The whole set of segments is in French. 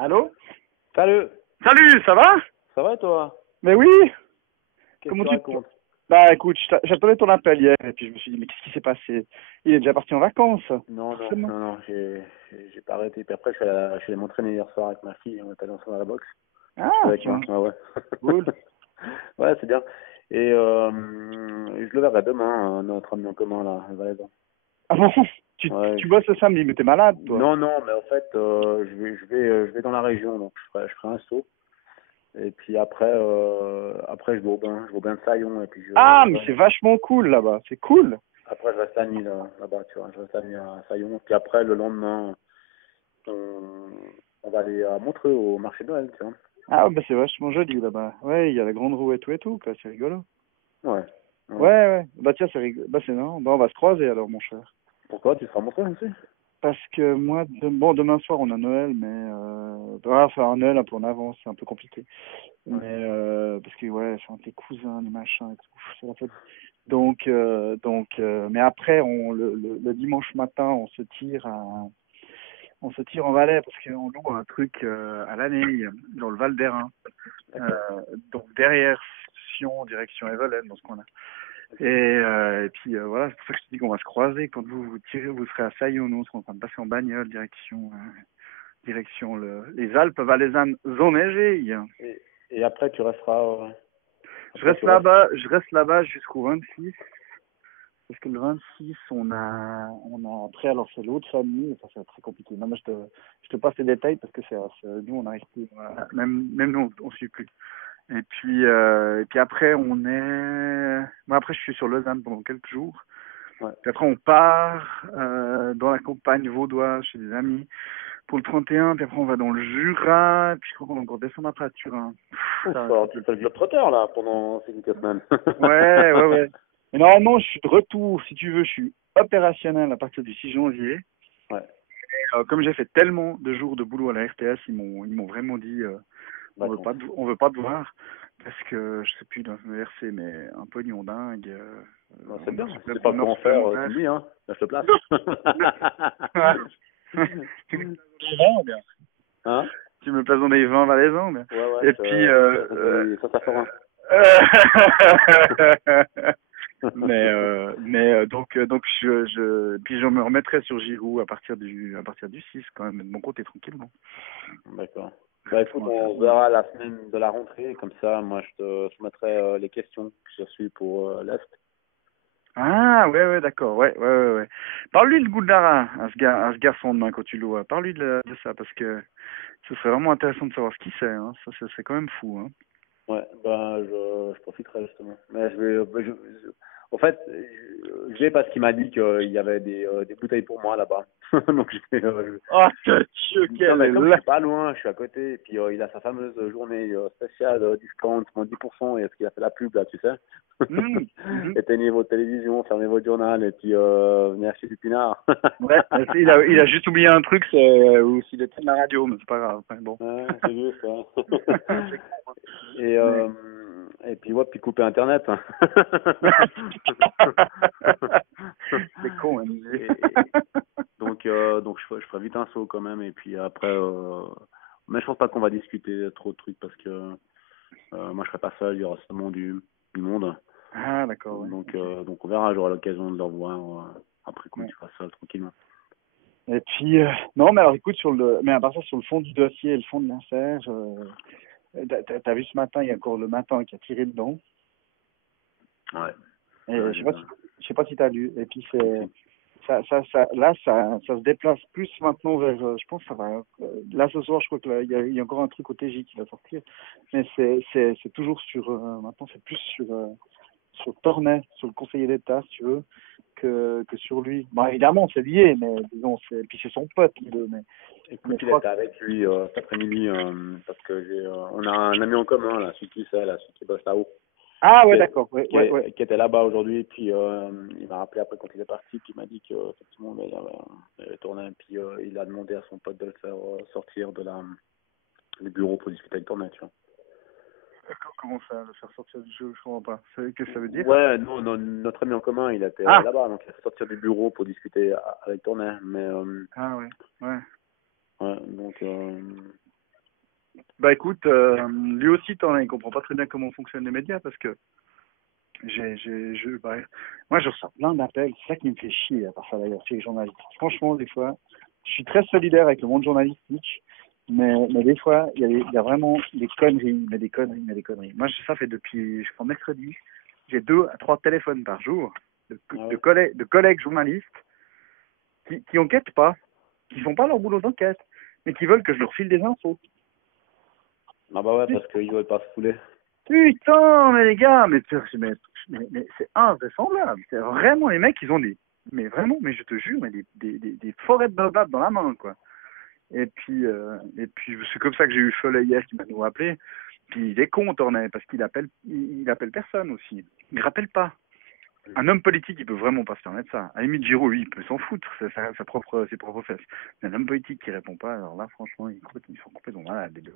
Allô? Salut, Salut, ça va? ça va et toi? Mais oui! Qu'est-ce Comment que tu tu te... racontes? Bah écoute, j'attendais ton appel hier et puis je me suis dit, mais qu'est-ce qui s'est passé? Il est déjà parti en vacances. Non, Forcément. j'ai pas arrêté. Puis après, je suis allé m'entraîner hier soir avec ma fille, on est allé ensemble à la boxe. Tu Ah, vas avec moi? tiens, Ouais, ouais. cool. Ouais, c'est bien. Et je le verrai demain, notre ami en commun, là, à Valaisan. Ah bon? Ouais. Tu bosses ce samedi, mais t'es malade, toi. Non, non, mais en fait, je vais dans la région, donc je ferai un saut. Et puis après, je vais bien de Saillon, et puis Ah, mais c'est vachement cool là-bas, c'est cool. après, je reste la nuit là-bas, tu vois. Je reste la nuit à Saillon. Puis après, le lendemain, on, on va aller à Montreux au marché de Noël, tu vois. Ah, bah c'est vachement joli là-bas. Ouais, il y a la grande roue et tout, quoi, c'est rigolo. Ouais. Ouais, Ouais. ouais, bah tiens, c'est rigolo. Bah c'est non, bah on va se croiser alors, mon cher. Pourquoi? Tu seras à Montreux aussi? Parce que moi, bon, demain soir on a Noël, mais on va faire un Noël un peu en avance, c'est un peu compliqué. Ouais. Mais parce que ouais, c'est entre les cousins, les machins et tout, c'est la fête. Mais après, le dimanche matin, on se tire en Valais parce qu'on loue un truc à l'année dans le Val d'Airain, D'accord. donc derrière Sion, direction Evelen, dans ce coin-là. Et puis voilà, c'est pour ça que je te dis qu'on va se croiser quand vous tirez, vous serez à Saillon, nous on sera en train de passer en bagnole direction les Alpes valaisannes enneigées. Et après, tu resteras. Je Après, reste tu restes. là-bas, je reste là-bas jusqu'au 26. Parce que le 26, on a après, alors c'est l'autre famille, et ça c'est très compliqué. Non, mais je te passe les détails parce que nous on n'arrive plus, voilà. Même nous on suit plus. Et puis après moi après je suis sur Lausanne pendant quelques jours. Ouais. Puis après on part dans la campagne vaudoise chez des amis pour le 31. Puis après on va dans le Jura. Puis je crois qu'on va encore descendre après à Turin. Ouf, alors tu fais le globe-trotteur là pendant ces quelques semaines. Ouais, ouais, ouais. Mais normalement, je suis de retour, si tu veux, je suis opérationnel à partir du 6 janvier. Ouais. Comme j'ai fait tellement de jours de boulot à la RTS, ils m'ont vraiment dit D'accord. on veut pas te voir parce que je sais plus dans le RC, mais un pognon dingue. Bah, c'est bien. Si on c'est pas pour en faire, tu supplémentaire. me dis, hein. Là, je te place. Tu me places dans les 20, bien. Hein? Tu me places dans les 20 valaisans, bien. Ouais, ouais. Et puis Ça fera un. donc puis je me remettrai sur Giroud à partir du 6 quand même, de mon côté tranquillement. D'accord. Bah écoute, on verra la semaine de la rentrée, comme ça, moi je te soumettrai les questions que j'ai reçues pour l'Est. Ah ouais d'accord, ouais. Parle-lui de Gouldara, à ce garçon demain quand tu le vois. Parle-lui de ça parce que ce serait vraiment intéressant de savoir ce qu'il sait, hein. Ça c'est quand même fou, hein. Ouais, ben je profiterai justement. Mais en fait, je vais parce qu'il m'a dit qu'il y avait des bouteilles pour moi là-bas. Donc Oh, Dieu, non, mais quelle comme je là. suis pas loin, je suis à côté, et puis il a sa fameuse journée spéciale discount, moins 10%, et est-ce qu'il a fait la pub là, tu sais? Éteignez votre télévision, fermez votre journal, et puis venez acheter du pinard. Ouais, il a juste oublié un truc, c'est ou s'il était de la radio, mais c'est pas grave. Enfin, bon. Ouais, c'est juste, hein. C'est con, hein. Et puis ouais, puis couper internet. C'est con, hein. Donc je ferai vite un saut quand même, et puis après mais je pense pas qu'on va discuter trop de trucs parce que moi je serai pas seul, il y aura seulement du monde. Ah d'accord, ouais. Donc on verra, j'aurai l'occasion de le revoir après coup, Ouais. tu feras ça tranquillement. Et puis non, mais alors écoute mais à part ça, sur le fond du dossier et le fond de l'insert, t'as vu ce matin, il y a encore le matin qui a tiré dedans. Ouais. Et je sais pas si t'as lu. Et puis c'est ça se déplace plus maintenant vers, je pense que ça va. Là ce soir, je crois que là, il y a encore un truc au TJ qui va sortir, mais c'est toujours sur maintenant c'est plus sur Tornet, sur le conseiller d'État, si tu veux, que sur lui. Bon, évidemment, c'est lié, mais disons, puis c'est son pote, les deux, mais Écoute, il je crois était avec lui cet après-midi parce que on a un ami en commun là, celui qui bosse là-haut. Ah ouais, d'accord, ouais. Qui était là-bas aujourd'hui, et puis il m'a rappelé après quand il est parti, puis il m'a dit que effectivement il avait tourné, puis il a demandé à son pote de le faire sortir du bureau pour discuter avec Tournet, tu vois. Comment ça, le faire sortir du jeu, je comprends pas. Qu'est-ce que ça veut dire? Ouais, non, notre ami en commun, il était là-bas, donc il a fait sortir du bureau pour discuter avec Tournet, mais Ah ouais. ouais, donc Bah écoute, lui aussi, il comprend pas très bien comment fonctionnent les médias parce que moi je reçois plein d'appels, c'est ça qui me fait chier à part ça d'ailleurs, c'est les journalistes. Franchement, des fois, je suis très solidaire avec le monde journalistique, mais des fois, il y a vraiment des conneries, mais des conneries, mais des conneries. Moi, ça fait depuis, je crois, mercredi, j'ai 2 à 3 téléphones par jour de collègues journalistes qui enquêtent pas, qui font pas leur boulot d'enquête, mais qui veulent que je leur file des infos. Ah bah ouais, parce qu'ils veulent pas se fouler. Putain, mais les gars, mais c'est invraisemblable. C'est vraiment les mecs, ils ont mais vraiment, mais je te jure, mais des forêts de baobab dans la main, quoi. Et puis c'est comme ça que j'ai eu Follet hier qui m'a nous rappelé. Puis il est con, Tornet, parce qu'il appelle personne aussi. Il rappelle pas. Un homme politique, il peut vraiment pas se permettre ça. À la limite, Giroud, lui, il peut s'en foutre, ses propres fesses. Mais un homme politique qui répond pas, alors là, franchement, ils sont complètement malades, les deux.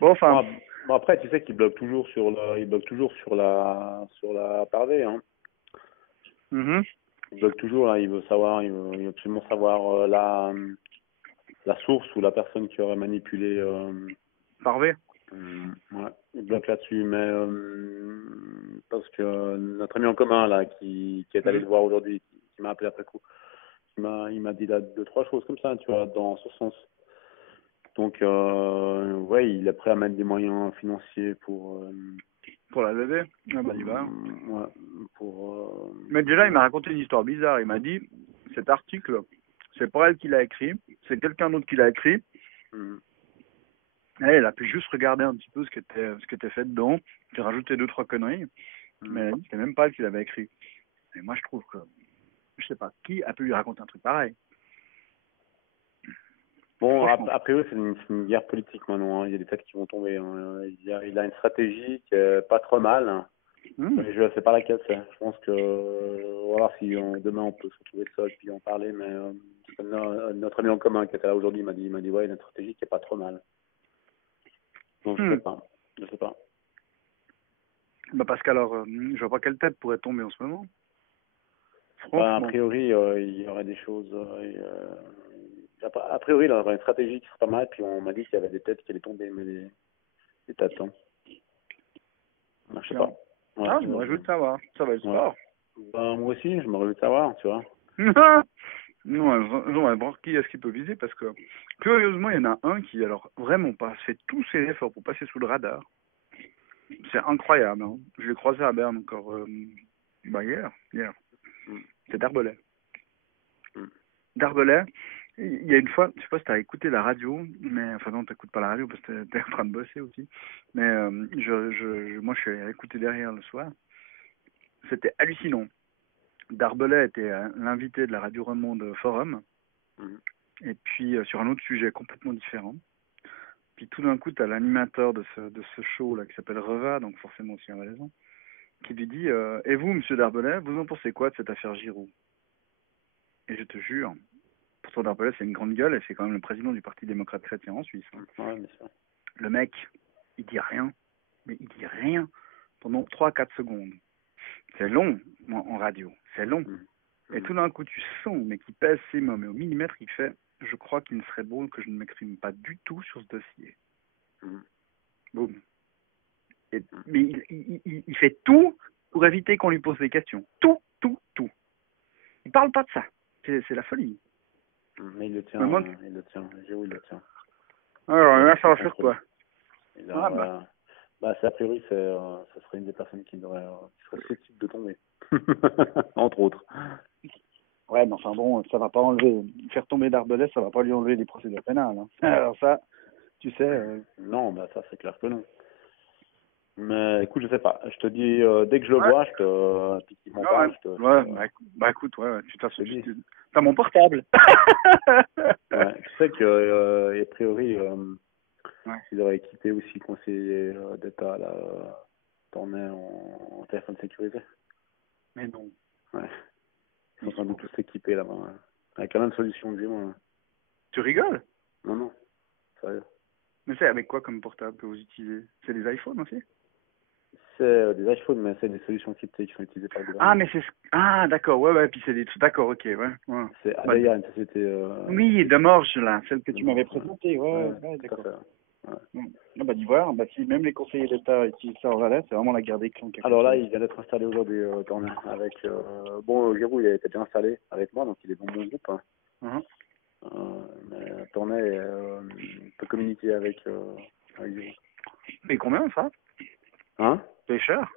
Bon, enfin. Bon, après, tu sais qu'il bloque toujours sur la parvée, hein. Mm-hmm. Il bloque toujours, là, il veut absolument savoir la source ou la personne qui aurait manipulé. Parvé. Ouais, il bloque là-dessus, mais parce que notre ami en commun là, qui est allé le voir aujourd'hui, qui m'a appelé après coup, il m'a dit là 2-3 choses comme ça, tu vois, dans ce sens. Donc, ouais, il est prêt à mettre des moyens financiers pour la lever. Ah bah, il va. Ouais, Mais déjà, il m'a raconté une histoire bizarre. Il m'a dit, cet article, c'est pas elle qui l'a écrit, c'est quelqu'un d'autre qui l'a écrit. Et elle a pu juste regarder un petit peu ce qui était fait dedans, puis rajouter 2-3 conneries. Mais elle a dit, c'était même pas elle qui l'avait écrit. Et moi, je trouve que, je sais pas, qui a pu lui raconter un truc pareil? Bon, après eux, c'est une guerre politique maintenant, hein. Il y a des têtes qui vont tomber, hein. Il a une stratégie qui est pas trop mal, hein. Mais je ne sais pas laquelle c'est. Je pense que voilà, si demain on peut se retrouver seul puis en parler, mais notre ami en commun qui était là aujourd'hui m'a dit ouais, il a une stratégie qui est pas trop mal. Donc je sais pas. Bah parce qu'alors, je vois pas quelle tête pourrait tomber en ce moment. Bah, a priori, il y aurait des choses. A priori, il aurait une stratégie qui serait pas mal, puis on m'a dit qu'il y avait des têtes qui allaient tomber, mais des têtes, hein. Bah, je sais pas. Ouais, je me réjouis de savoir. Ça va être sport. Bah, moi aussi, je me réjouis de savoir, tu vois. Non, on va voir qui est-ce qu'il peut viser, parce que curieusement, il y en a un qui, alors, vraiment pas, fait tous ses efforts pour passer sous le radar. C'est incroyable, hein. Je l'ai croisé à Berne encore hier. C'est Darbelet. Darbelet, il y a une fois, je sais pas si tu as écouté la radio, mais enfin non, t'écoutes pas la radio parce que t'es en train de bosser aussi. Mais moi, je suis écouté derrière le soir. C'était hallucinant. Darbelet était l'invité de la Radio Remonde Forum, et puis sur un autre sujet complètement différent. Puis tout d'un coup, tu as l'animateur de ce show-là qui s'appelle Reva, donc forcément aussi un Valaisan, qui lui dit et vous, monsieur Darbelet, vous en pensez quoi de cette affaire Giroud? Et je te jure, pourtant Darbelet, c'est une grande gueule, et c'est quand même le président du Parti démocrate chrétien en Suisse. Ouais, bien sûr. Le mec, il dit rien, mais il dit rien pendant 3-4 secondes. C'est long en radio, c'est long. Et tout d'un coup, tu sens, mais qu'il pèse ses mots, mais au millimètre, il fait « Je crois qu'il ne serait beau que je ne m'exprime pas du tout sur ce dossier. » Boum. Mais il fait tout pour éviter qu'on lui pose des questions. Tout. Il parle pas de ça. C'est la folie. Mais il le tient, Giroud, il le tient. Alors là, ça va faire quoi? C'est a priori, ça serait une des personnes qui serait susceptible de tomber. Entre autres. Ouais, mais enfin bon, ça va pas enlever. Faire tomber Darbelet, ça va pas lui enlever les procédures pénales. Hein. Alors ça, tu sais. Non, bah ça c'est clair que non. Mais écoute, je sais pas. Je te dis, dès que je le vois, je te m'en parle. Écoute, tu t'as mon portable. Ouais, tu sais que, a priori, ils auraient équipé aussi le conseiller d'État, là, tourné en téléphone sécurisé. Mais non. Ouais. Ils sont en train de tous s'équiper là-bas. Ouais. Avec la même solution que j'ai, moi. Tu rigoles? Non. Sérieux. Mais c'est avec quoi comme portable que vous utilisez? C'est des iPhones aussi? C'est des iPhones, mais c'est des solutions cryptées qui sont utilisées par le gouvernement. D'accord, ouais, puis c'est des trucs, d'accord, ok, ouais. C'est Adaya, une société... Oui, de Morge, là, celle que tu m'avais présentée, ouais, d'accord. Ah bah d'y voir, bah si même les conseillers d'État utilisent ça en Valais, c'est vraiment la guerre des clans qui a Alors là, continué. il vient d'être installé aujourd'hui, Tornay, avec... bon, Giroud, il a été déjà installé avec moi, donc il est dans mon groupe. Hein. Mhm. Mais Tornay peut communiquer avec Giroud. Mais combien ça? Hein? C'est cher.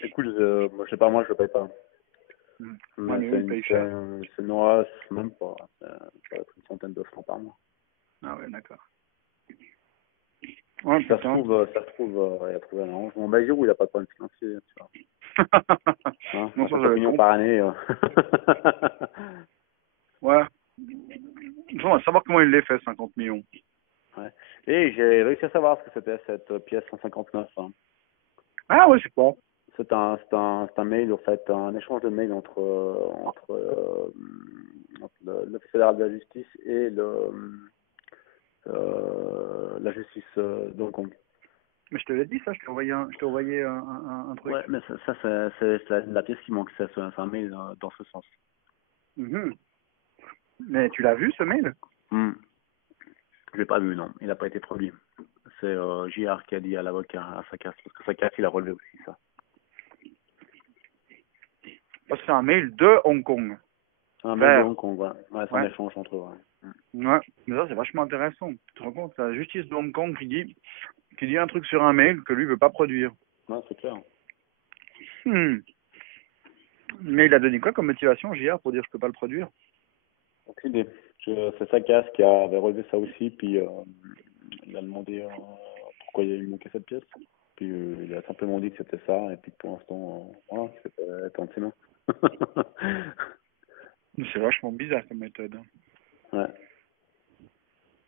Écoute, moi, je sais pas, moi, je le paye pas. Ouais, Mais mais eux, ils payent cher. c'est Nora, même pas. Ça va être une centaine de francs par mois. Ah ouais, d'accord. Ouais, Ça putain. se trouve, il a trouvé un arrangement. Bah, Giroud, il a pas de problème financier, tu vois. Hein, Non, ça 50 j'avais millions compris. par année. Ouais. On va savoir comment il les fait, 50 millions. Ouais. Et j'ai réussi à savoir ce que c'était cette pièce 159. Hein. Ah ouais, c'est quoi? C'est un mail, en fait, un échange de mails entre l'Office fédéral de la justice et la justice de Hong Kong. Mais je te l'ai dit ça, je t'ai envoyé un truc. Ouais, mais c'est la pièce qui manque, c'est un mail dans ce sens. Mhm. Mais tu l'as vu ce mail? Je l'ai pas vu, non. Il n'a pas été produit. C'est JR qui a dit à l'avocat, à Sakas, parce que Sakas, il a relevé aussi ça. Parce que c'est un mail de Hong Kong. C'est un mail de Vers. Hong Kong, ouais. Ouais, c'est un Ouais. échange entre eux, ouais. Ouais. Mais ça, c'est vachement intéressant. Tu te rends compte, c'est la justice de Hong Kong qui dit un truc sur un mail que lui veut pas produire. Ouais, c'est clair. Hmm. Mais il a donné quoi comme motivation, JR, pour dire je peux pas le produire? Aucune idée. C'est Sakas qui avait relevé ça aussi, puis il a demandé pourquoi il manquait cette pièce. Puis il a simplement dit que c'était ça, et puis pour l'instant, voilà, c'était entre ses mains. C'est vachement bizarre comme méthode. Ouais.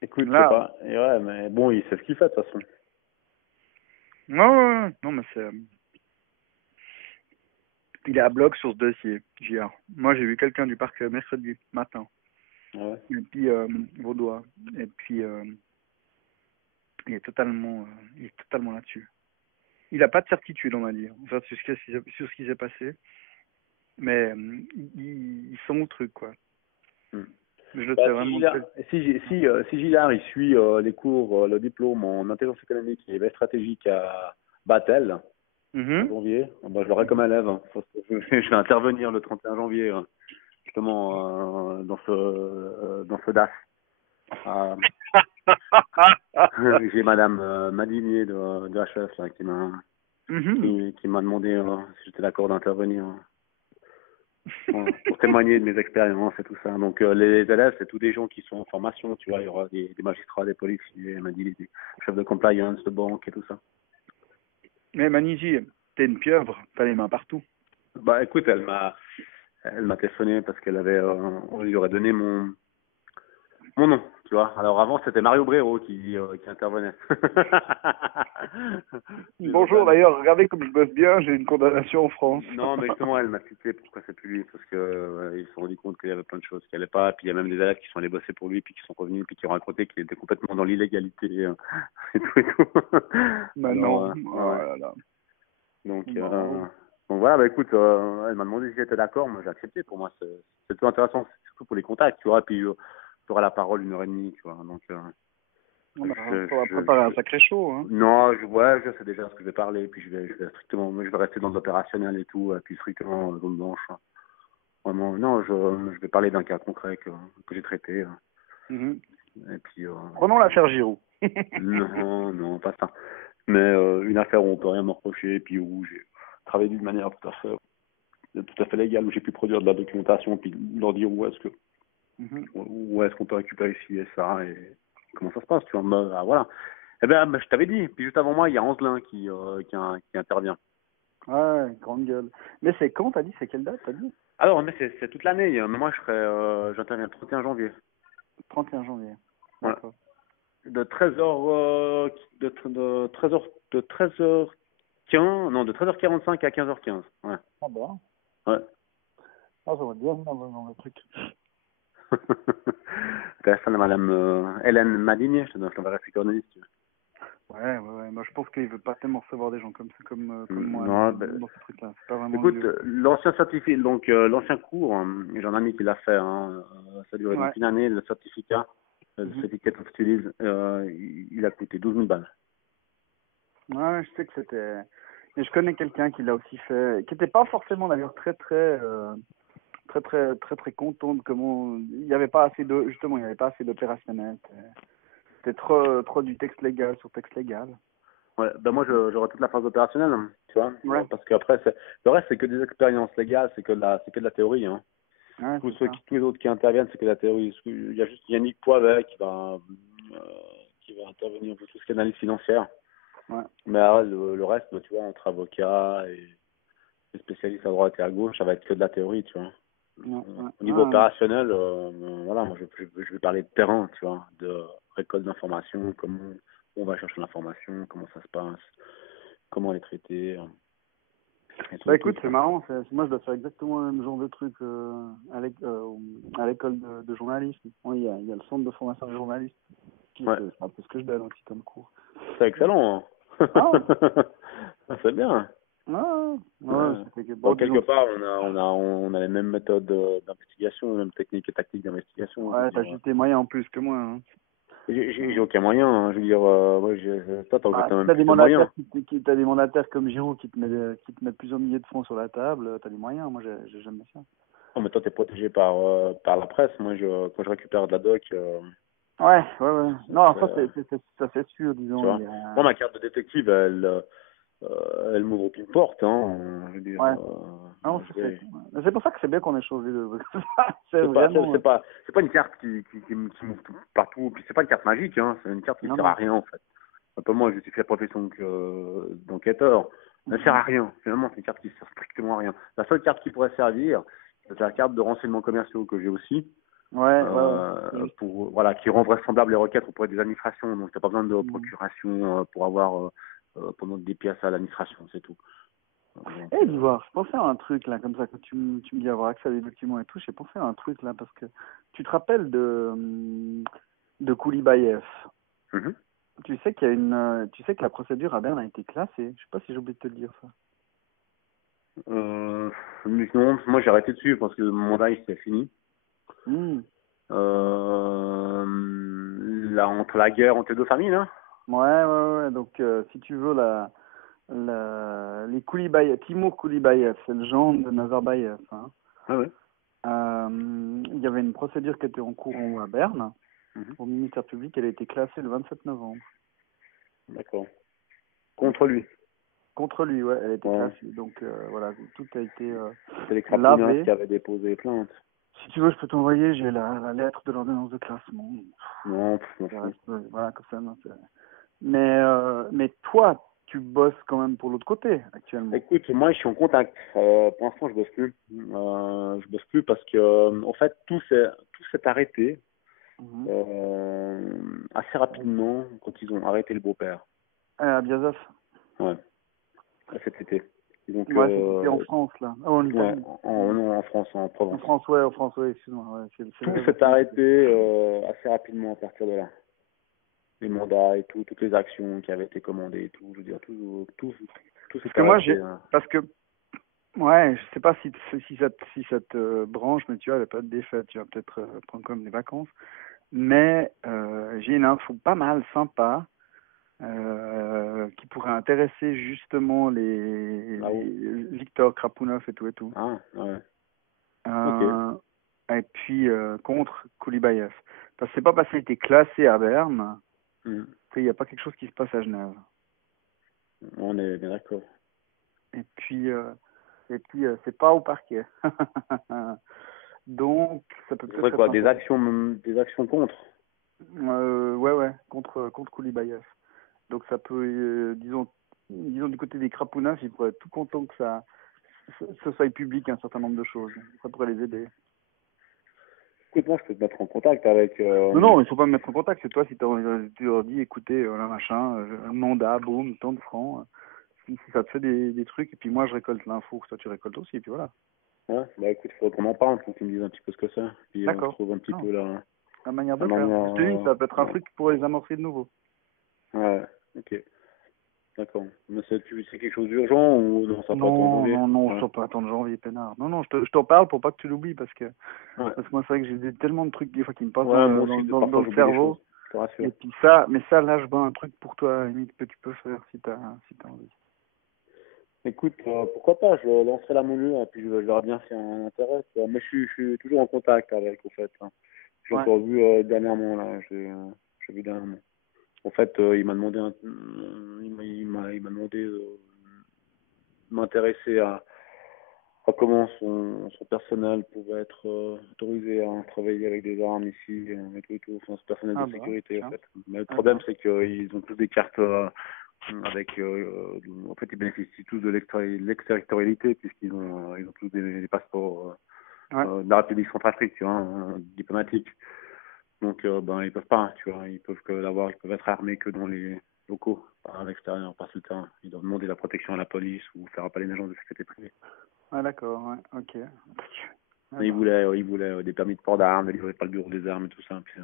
Écoute, je sais Là, pas. Et ouais, mais bon, il sait ce qu'il fait de toute façon. non, non, mais c'est... Il est à bloc sur ce dossier, JR. Moi, j'ai vu quelqu'un du parc mercredi matin. Ouais. Et puis, Vaudois. Et puis, il est totalement là-dessus. Il n'a pas de certitude, on va dire, enfin, sur ce qui s'est passé. Mais ils sont au truc, quoi. Mais je le sais Bah, vraiment. si Gillard il suit les cours, le diplôme en intelligence économique et veille stratégique à Batel en Mhm. janvier, bah, je l'aurai comme élève. Hein. Je vais intervenir le 31 janvier justement dans ce DAF. Euh, j'ai Madame Madinier de HF là, Mhm. qui m'a demandé si j'étais d'accord d'intervenir. Pour témoigner de mes expériences et tout ça. Donc les élèves, c'est tous des gens qui sont en formation, tu vois, il y aura des magistrats, des policiers, elle m'a dit des chefs de compliance, de banque et tout ça. Mais Maniji, t'es une pieuvre, t'as les mains partout. Bah écoute, elle m'a téléphoné parce qu'elle avait on lui aurait donné mon nom, tu vois. Alors avant c'était Mario Brero qui intervenait. Bonjour, d'ailleurs, regardez comme je bosse bien, j'ai une condamnation en France. Non, mais justement, elle m'a cité pourquoi c'est plus lui, parce que ils se sont rendus compte qu'il y avait plein de choses qui allaient pas, puis il y a même des élèves qui sont allés bosser pour lui, puis qui sont revenus, puis qui ont raconté qu'il était complètement dans l'illégalité et tout et tout. Alors, Maintenant, ouais, oh ouais. là là. Donc, Bon. donc voilà, bah écoute, elle m'a demandé si j'étais d'accord, moi j'ai accepté. Pour moi, c'est tout intéressant, surtout pour les contacts, tu vois, puis tu auras la parole 1 heure et demie, tu vois. Donc, On je, va je, préparer un je, sacré show, hein. non, ouais, je sais déjà ce que je vais parler, puis je vais strictement, moi je vais rester dans l'opérationnel et tout, puis strictement zone blanche. Vraiment, non, je vais parler d'un cas concret que j'ai traité. Mhm. Et puis, Prenons l'affaire Giroud. non, non, pas ça. Mais une affaire où on peut rien me reprocher, et puis où j'ai travaillé d'une manière tout à fait légale, où j'ai pu produire de la documentation, puis leur dire Mhm. où est-ce qu'on peut récupérer ci et ça, et comment ça se passe, tu vois. Bah, voilà. Eh ben, bah, je t'avais dit. Puis juste avant moi, il y a Ancelin qui intervient. Ouais, grande gueule. Mais c'est quand, t'as dit? C'est quelle date, t'as dit? Alors, mais c'est toute l'année. Mais moi, j'interviens le 31 janvier. 31 janvier. Voilà. D'accord. De 13h, de 13h15, non, de 13h45 à 15h15. Ouais. Ah bon? Ouais. Ah, ça va bien dans le truc. Téléphone à madame Hélène Maligné, je t'enverrai ses coordonnées si tu veux. Ouais. Moi, je pense qu'il veut pas tellement recevoir des gens comme ça, comme moi, Non, ben, dans ce truc-là. C'est pas vraiment le écoute, lieu. l'ancien certificat, donc l'ancien cours, j'en ai un ami qui l'a fait, hein, ça a duré Ouais. donc 1 année, le certificat. certificate of studies, il a coûté 12 000 balles. Ouais, je sais que c'était. Mais je connais quelqu'un qui l'a aussi fait, qui n'était pas forcément d'ailleurs très content de comment. Il n'y avait pas assez de. Justement, il n'y avait pas assez d'opérationnel. C'était trop du texte légal sur texte légal. Ouais, ben moi j'aurais toute la phase opérationnelle, hein, tu vois, Ouais. parce qu'après le reste c'est que des expériences légales, c'est que de la théorie, hein. Ouais, Tous c'est ça. tous les autres qui interviennent, c'est que de la théorie. Il y a juste Yannick Poivet qui va intervenir pour tout ce qui est analyse financière. Ouais. Mais alors, le reste, bah, tu vois, entre avocats et spécialistes à droite et à gauche, ça va être que de la théorie, tu vois. Au niveau opérationnel, voilà, moi je vais parler de terrain, tu vois, de récolte d'informations, comment on va chercher l'information, comment ça se passe, comment les traiter. Bah écoute, c'est marrant. Moi, je dois faire exactement le même genre de truc à l'école de journalisme. Il y a le centre de formation de journalistes. Ouais. C'est un peu ce que je donne aussi comme cours. C'est excellent. Hein. Ah. C'est bien. Bon, quelque part, on a les mêmes méthodes d'investigation, les mêmes techniques et tactiques d'investigation. Ouais, t'as juste des moyens en plus que moi. Hein. J'ai aucun moyen, hein. Je veux dire, toi, t'as même t'as plus des de moyens. t'as des mandataires comme Giroud qui te mettent plusieurs milliers de francs sur la table, t'as des moyens. Moi, j'ai jamais ça. Non, mais toi, t'es protégé par la presse. Moi, quand je récupère de la doc. Ouais. Non, ça c'est sûr, disons. Tu vois. Moi, ma carte de détective, elle m'ouvre aucune porte, hein. Je veux dire. Ouais. Non, c'est pour ça que c'est bien qu'on ait changé de. c'est pas une carte qui m'ouvre partout. Puis c'est pas une carte magique, hein. C'est une carte qui ne sert à rien, en fait. Un peu moi, je suis fait la profession d'enquêteur. Elle ne sert à rien. Finalement, c'est une carte qui sert strictement à rien. La seule carte qui pourrait servir, c'est la carte de renseignements commerciaux que j'ai aussi. Ouais. Pour, voilà, qui rend vraisemblable les requêtes auprès des administrations. Donc, t'as pas besoin de procuration pour avoir pour donner des pièces à l'administration, c'est tout. D'Ivoire, je pensais à un truc là, comme ça, quand tu me dis avoir accès à des documents et tout, j'ai pensé à un truc là, parce que tu te rappelles de Koulibayev. Tu sais qu'il y a tu sais que la procédure à Berne a été classée. Je sais pas si j'ai oublié de te le dire ça. Non, moi j'ai arrêté dessus parce que mon mandat il s'est fini. Là, entre la guerre entre les deux familles, là. Ouais. Donc, si tu veux, les Koulibayev, Timur Koulibayev, c'est le gendre de Nazarbayev. Hein. Ah ouais. Il y avait une procédure qui était en cours à Berne, au ministère public. Elle a été classée le 27 novembre. D'accord. Contre lui. Contre lui, ouais, elle a été classée. Donc, voilà, tout a été c'est les Krapounas qui avaient déposé plainte. Si tu veux, je peux t'envoyer, j'ai la lettre de l'ordonnance de classement. Non, voilà, comme ça, non, mais toi, tu bosses quand même pour l'autre côté, actuellement. Écoute, moi, je suis en contact. Pour l'instant, je bosse plus. Je bosse plus parce que, en fait, tout s'est arrêté assez rapidement quand ils ont arrêté le beau-père. À Biazov. Ouais. Cet été. Donc, c'était en France, là. Oh, en Italie. En France, en Provence. En France, ouais, excuse-moi. Ouais, tout s'est arrêté assez rapidement à partir de là. Les mandats et tout, toutes les actions qui avaient été commandées et tout, je veux dire, tout s'est arrêté. Parce que, ouais, je sais pas si ça te branche, mais tu vois, il n'y a pas de défaite, tu vas peut-être prendre comme des vacances. Mais j'ai une info pas mal sympa qui pourrait intéresser justement les Victor Krapunov et tout. Ah, ouais. Et puis contre Koulibayev. Parce que c'est pas parce qu'il était classé à Berne qu'il n'y a pas quelque chose qui se passe à Genève. On est bien d'accord. Et puis c'est pas au parquet. Donc ça peut peut-être quoi, des actions contre. Ouais, contre Koulibayev. Donc ça peut, disons du côté des Krapunov, ils pourraient être tout contents que ça soit public un certain nombre de choses. Ça pourrait les aider. Écoute, moi, je peux te mettre en contact avec... Non, il faut pas me mettre en contact. C'est toi, si tu leur dis, écoutez, voilà, machin, mandat, boum, tant de francs. Si ça te fait des trucs, et puis moi, je récolte l'info, que toi, tu récoltes aussi, et puis voilà. Ouais, bah écoute, il faudrait qu'on en parle, pour qu'ils me disent un petit peu ce que c'est. Puis on trouve un petit peu la manière de faire. Je te dis, ça peut être un truc pour les amorcer de nouveau. Ouais, ok. D'accord. Mais c'est quelque chose d'urgent ou non, ça va pas attendre Non, janvier? non, non, Ouais. ça peut attendre janvier, peinard. Non, non, je t'en parle pour pas que tu l'oublies Ouais. parce que moi, c'est vrai que tellement de trucs des fois qui me passent Ouais, moi aussi, dans parfois le j'oublie des choses, cerveau. je te rassure. Et puis mais ça, là, je vois un truc pour toi, à la limite, que tu peux faire si t'as envie. Écoute, pourquoi pas, je lancerai la monure et puis je verrai bien si un intérêt. Mais je suis toujours en contact avec, au fait. Hein. J'ai Ouais. encore vu dernièrement, là, j'ai vu dernièrement. En fait, il m'a demandé, il m'a demandé de m'intéresser à comment son personnel pouvait être autorisé à travailler avec des armes ici, et tout, enfin, ce personnel Ah de bah, sécurité, en tiens. fait. Mais le Ah problème, bah. c'est qu'ils ont tous des cartes avec, en fait, ils bénéficient tous de l'extraterritorialité, puisqu'ils ont tous des passeports Ouais. de la République centrafrique, tu vois, diplomatiques. Donc, ben, ils peuvent pas, tu vois, ils peuvent que l'avoir, ils peuvent être armés que dans les locaux, pas à l'extérieur, pas sur le terrain. Ils doivent demander la protection à la police ou faire appel à une agence de sécurité privée. Ah d'accord, ouais, ok. Ah Mais bah. ils voulaient des permis de port d'armes, de livrer par le bureau des armes et tout ça. Puis,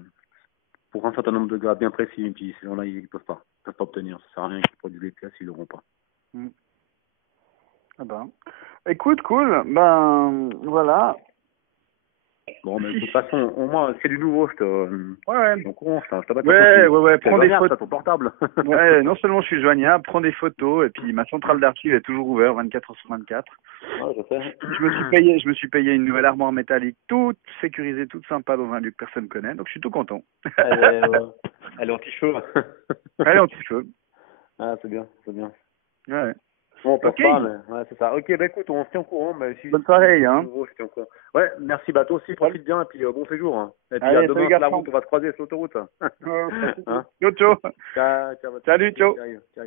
pour un certain nombre de gars bien précis, puis ces gens-là, ils peuvent pas obtenir. Ça sert à rien qu'ils produisent des pièces, ils l'auront pas. Hmm. Ah bah. Écoute, cool. Ben, voilà. Bon, mais de toute façon, au moins, c'est du nouveau, Ouais, au courant, je t'appelle pas ouais, ouais, c'est prends des joignable, photos. ça, ton portable. Ouais, non seulement je suis joignable, prends des photos, et puis ma centrale d'archives est toujours ouverte 24h/24. Ouais, je sais. Je me suis payé une nouvelle armoire métallique, toute sécurisée, toute sympa dans un lieu que personne connaît, donc je suis tout content. Elle est anti-feu. Allez, on petit feu. Ah, c'est bien, c'est bien. Ouais. Bon, on pense Ok. pas, mais ouais, c'est ça. Ok, bah écoute, on se tient au courant, mais si Bonne soirée, c'est hein. nouveau, je te tiens au courant. Ouais, merci, bah toi aussi, profite bien, et puis bon séjour. Hein. Et puis à Allez, salut demain sur la garçon. route, on va se croiser sur l'autoroute. Pas de soucis. Hein. Ciao, ciao. Ciao, ciao, Salut, ciao. ciao, ciao.